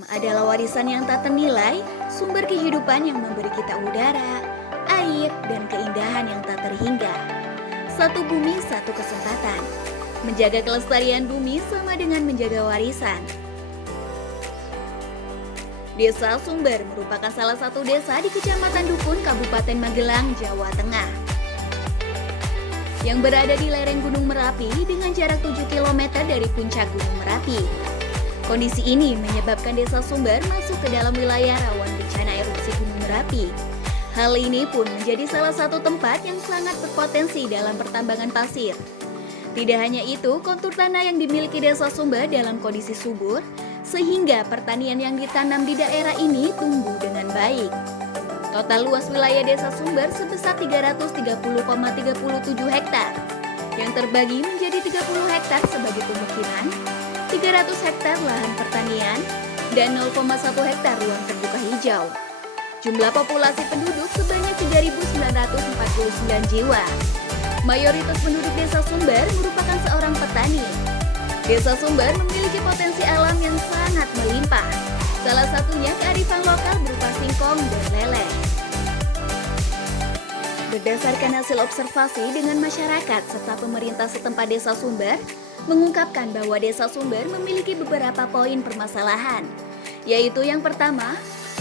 Alam adalah warisan yang tak ternilai, sumber kehidupan yang memberi kita udara, air, dan keindahan yang tak terhingga. Satu bumi, satu kesempatan. Menjaga kelestarian bumi sama dengan menjaga warisan. Desa Sumber merupakan salah satu desa di Kecamatan Dukun, Kabupaten Magelang, Jawa Tengah. Yang berada di lereng Gunung Merapi dengan jarak 7 km dari puncak Gunung Merapi. Kondisi ini menyebabkan Desa Sumber masuk ke dalam wilayah rawan bencana erupsi Gunung Merapi. Hal ini pun menjadi salah satu tempat yang sangat berpotensi dalam pertambangan pasir. Tidak hanya itu, kontur tanah yang dimiliki Desa Sumber dalam kondisi subur, sehingga pertanian yang ditanam di daerah ini tumbuh dengan baik. Total luas wilayah Desa Sumber sebesar 330,37 hektar, yang terbagi menjadi 30 hektar sebagai pemukiman, 300 hektar lahan pertanian, dan 0,1 hektar ruang terbuka hijau. Jumlah populasi penduduk sebanyak 3.949 jiwa. Mayoritas penduduk Desa Sumber merupakan seorang petani. Desa Sumber memiliki potensi alam yang sangat melimpah. Salah satunya kearifan lokal berupa singkong dan lele. Berdasarkan hasil observasi dengan masyarakat serta pemerintah setempat Desa Sumber, mengungkapkan bahwa Desa Sumber memiliki beberapa poin permasalahan, yaitu yang pertama,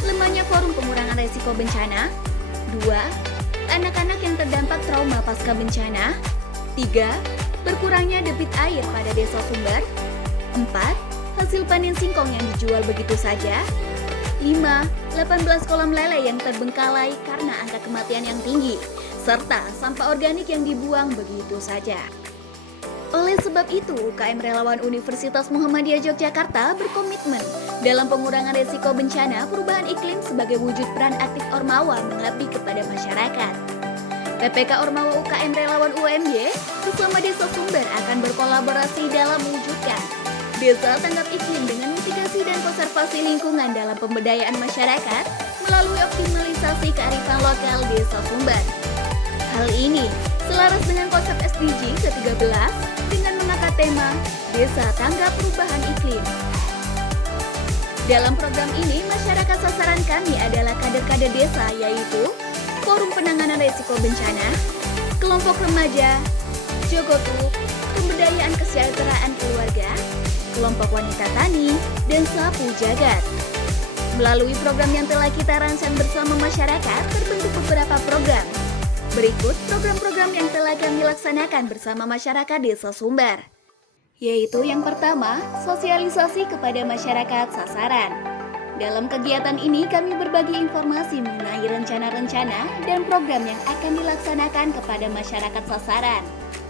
lemahnya forum pengurangan resiko bencana, 2. Anak-anak yang terdampak trauma pasca bencana, 3. Berkurangnya debit air pada Desa Sumber, 4. Hasil panen singkong yang dijual begitu saja, 5. 18 kolam lele yang terbengkalai karena angka kematian yang tinggi, serta sampah organik yang dibuang begitu saja. Oleh sebab itu, UKM Relawan Universitas Muhammadiyah Yogyakarta berkomitmen dalam pengurangan resiko bencana perubahan iklim sebagai wujud peran aktif Ormawa mengabdi kepada masyarakat. PPK Ormawa UKM Relawan UMY bersama Desa Sumber akan berkolaborasi dalam mewujudkan desa tanggap iklim dengan mitigasi dan konservasi lingkungan dalam pemberdayaan masyarakat melalui optimalisasi kearifan lokal Desa Sumber. Hal ini selaras dengan konsep SDG ke-13 dengan mengangkat tema Desa Tanggap Perubahan Iklim. Dalam program ini, masyarakat sasaran kami adalah kader-kader desa yaitu Forum Penanganan Risiko Bencana, Kelompok Remaja, Jogotuk, Pemberdayaan Kesejahteraan Keluarga, Kelompok Wanita Tani, dan Sapu Jagat. Melalui program yang telah kita rancang bersama masyarakat, terbentuk beberapa program. Berikut program-program yang telah kami laksanakan bersama masyarakat Desa Sumber. Yaitu yang pertama, sosialisasi kepada masyarakat sasaran. Dalam kegiatan ini kami berbagi informasi mengenai rencana-rencana dan program yang akan dilaksanakan kepada masyarakat sasaran.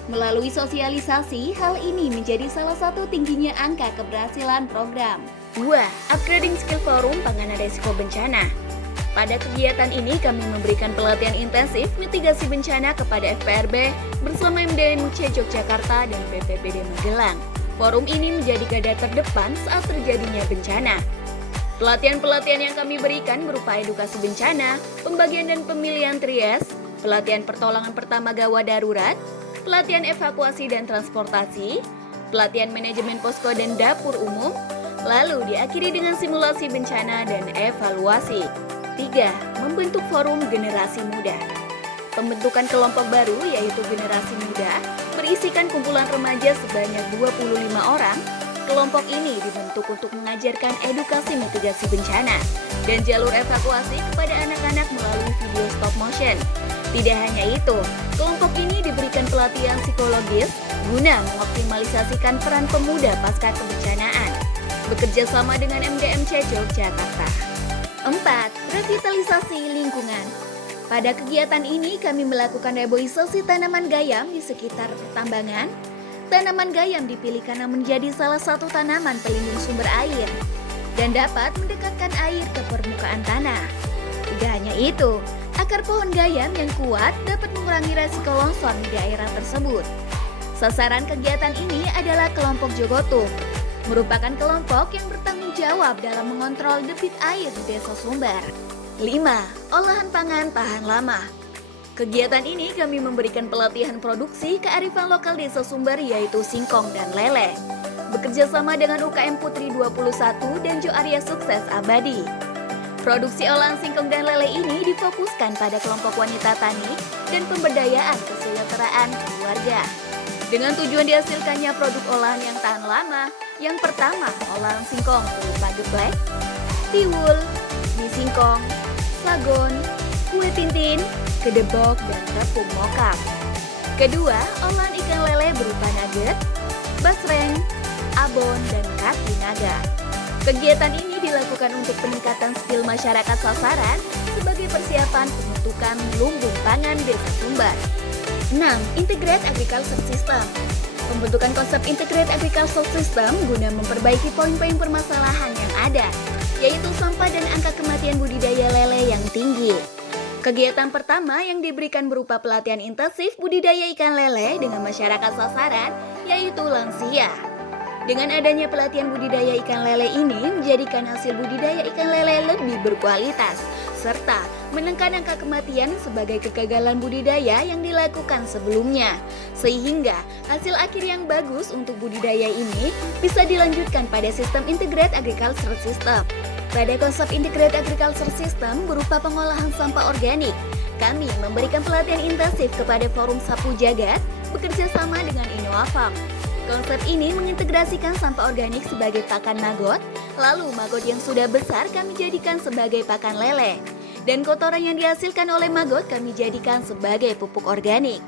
Melalui sosialisasi, hal ini menjadi salah satu tingginya angka keberhasilan program. 2. Upgrading skill forum penanganan risiko bencana. Pada kegiatan ini kami memberikan pelatihan intensif mitigasi bencana kepada FPRB bersama MDMC Yogyakarta dan BPBD Magelang. Forum ini menjadi garda terdepan saat terjadinya bencana. Pelatihan-pelatihan yang kami berikan berupa edukasi bencana, pembagian dan pemilihan trias, pelatihan pertolongan pertama gawat darurat, pelatihan evakuasi dan transportasi, pelatihan manajemen posko dan dapur umum, lalu diakhiri dengan simulasi bencana dan evaluasi. 3. Membentuk forum generasi muda. Pembentukan kelompok baru yaitu generasi muda berisikan kumpulan remaja sebanyak 25 orang. Kelompok ini dibentuk untuk mengajarkan edukasi mitigasi bencana dan jalur evakuasi kepada anak-anak melalui video stop motion. Tidak hanya itu, kelompok ini diberikan pelatihan psikologis guna mengoptimalisasikan peran pemuda pasca kebencanaan, bekerja sama dengan MDMC Yogyakarta. 4. Revitalisasi lingkungan. Pada kegiatan ini kami melakukan reboisasi tanaman gayam di sekitar pertambangan. Tanaman gayam dipilih karena menjadi salah satu tanaman pelindung sumber air dan dapat mendekatkan air ke permukaan tanah. Tidak hanya itu, akar pohon gayam yang kuat dapat mengurangi resiko longsor di daerah tersebut. Sasaran kegiatan ini adalah kelompok Jogotuk, merupakan kelompok yang bertanggung jawab dalam mengontrol debit air di Desa Sumber. 5. Olahan pangan tahan lama. Kegiatan ini kami memberikan pelatihan produksi kearifan lokal Desa Sumber yaitu singkong dan lele. bekerja sama dengan UKM Putri 21 dan Jo Arya Sukses Abadi. Produksi olahan singkong dan lele ini difokuskan pada kelompok wanita tani dan pemberdayaan kesejahteraan keluarga. Dengan tujuan dihasilkannya produk olahan yang tahan lama, yang pertama olahan singkong berupa geplek, tiwul, mie singkong, sagon, kue tintin, kedebok, dan tepung mokak. Kedua, olahan ikan lele berupa nugget, basreng, abon, dan kaki naga. Kegiatan ini dilakukan untuk peningkatan skill masyarakat sasaran sebagai persiapan pembentukan lumbung pangan Desa Sumber. 6. Integrated Agriculture System. Pembentukan konsep Integrated Agriculture System guna memperbaiki poin-poin permasalahan yang ada, yaitu sampah dan angka kematian budidaya lele yang tinggi. Kegiatan pertama yang diberikan berupa pelatihan intensif budidaya ikan lele dengan masyarakat sasaran, yaitu lansia. Dengan adanya pelatihan budidaya ikan lele ini menjadikan hasil budidaya ikan lele lebih berkualitas, serta menekan angka kematian sebagai kegagalan budidaya yang dilakukan sebelumnya. Sehingga hasil akhir yang bagus untuk budidaya ini bisa dilanjutkan pada sistem Integrated Agriculture System. Pada konsep Integrated Agriculture System berupa pengolahan sampah organik, kami memberikan pelatihan intensif kepada Forum Sapu Jagat bekerja sama dengan Innovafarm. Konsep ini mengintegrasikan sampah organik sebagai pakan maggot, lalu maggot yang sudah besar kami jadikan sebagai pakan lele, dan kotoran yang dihasilkan oleh maggot kami jadikan sebagai pupuk organik.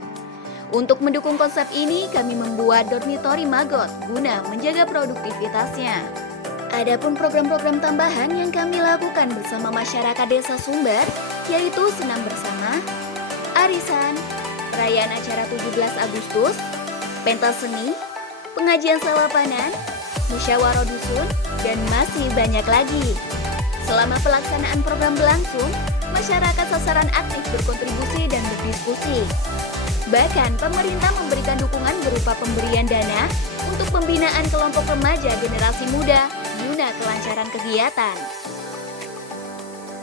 Untuk mendukung konsep ini, kami membuat dormitory maggot guna menjaga produktivitasnya. Adapun program-program tambahan yang kami lakukan bersama masyarakat Desa Sumber, yaitu senam bersama, arisan, perayaan acara 17 Agustus, pentas seni, pengajian salapanan, musyawarah dusun, dan masih banyak lagi. Selama pelaksanaan program berlangsung, masyarakat sasaran aktif berkontribusi dan berdiskusi. Bahkan pemerintah memberikan dukungan berupa pemberian dana untuk pembinaan kelompok remaja generasi muda guna kelancaran kegiatan.